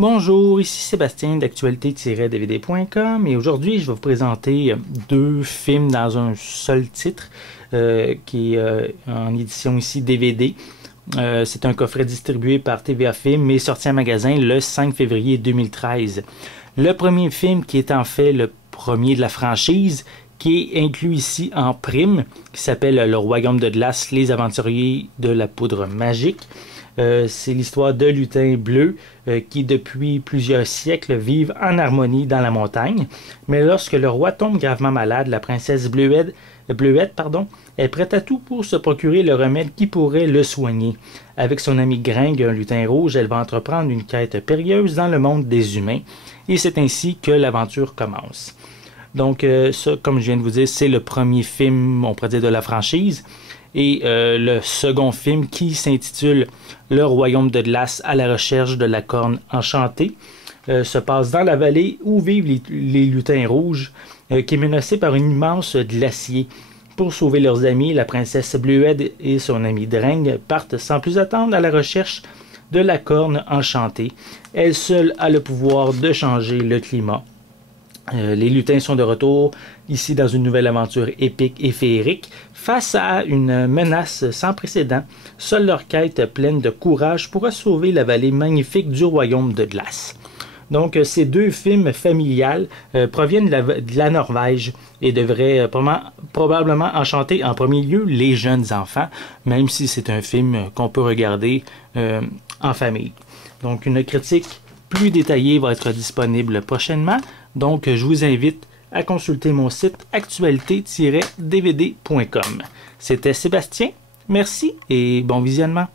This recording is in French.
Bonjour, ici Sébastien d'actualité-dvd.com et aujourd'hui je vais vous présenter deux films dans un seul titre qui est en édition ici DVD. C'est un coffret distribué par TVA Film et sorti en magasin le 5 février 2013. Le premier film qui est en fait le premier de la franchise qui est inclus ici en prime, qui s'appelle Le Royaume de glace, les aventuriers de la poudre magique. C'est l'histoire de lutins bleus qui, depuis plusieurs siècles, vivent en harmonie dans la montagne. Mais lorsque le roi tombe gravement malade, la princesse Bleuette est prête à tout pour se procurer le remède qui pourrait le soigner. Avec son ami Gring, un lutin rouge, elle va entreprendre une quête périlleuse dans le monde des humains. Et c'est ainsi que l'aventure commence. Donc, ça, comme je viens de vous dire, c'est le premier film, on pourrait dire, de la franchise. Et le second film qui s'intitule Le Royaume de glace à la recherche de la corne enchantée se passe dans la vallée où vivent les lutins rouges qui est menacée par un immense glacier. Pour sauver leurs amis, la princesse Bleuette et son ami Dreng partent sans plus attendre à la recherche de la corne enchantée. Elle seule a le pouvoir de changer le climat. Les lutins sont de retour ici dans une nouvelle aventure épique et féerique face à une menace sans précédent. Seule leur quête pleine de courage pourra sauver la vallée magnifique du royaume de glace. Donc ces deux films familiales proviennent de la Norvège et devraient probablement enchanter en premier lieu les jeunes enfants, même si c'est un film qu'on peut regarder en famille. Donc une critique plus détaillée va être disponible prochainement. Donc, je vous invite à consulter mon site actualité-dvd.com. C'était Sébastien, merci et bon visionnement.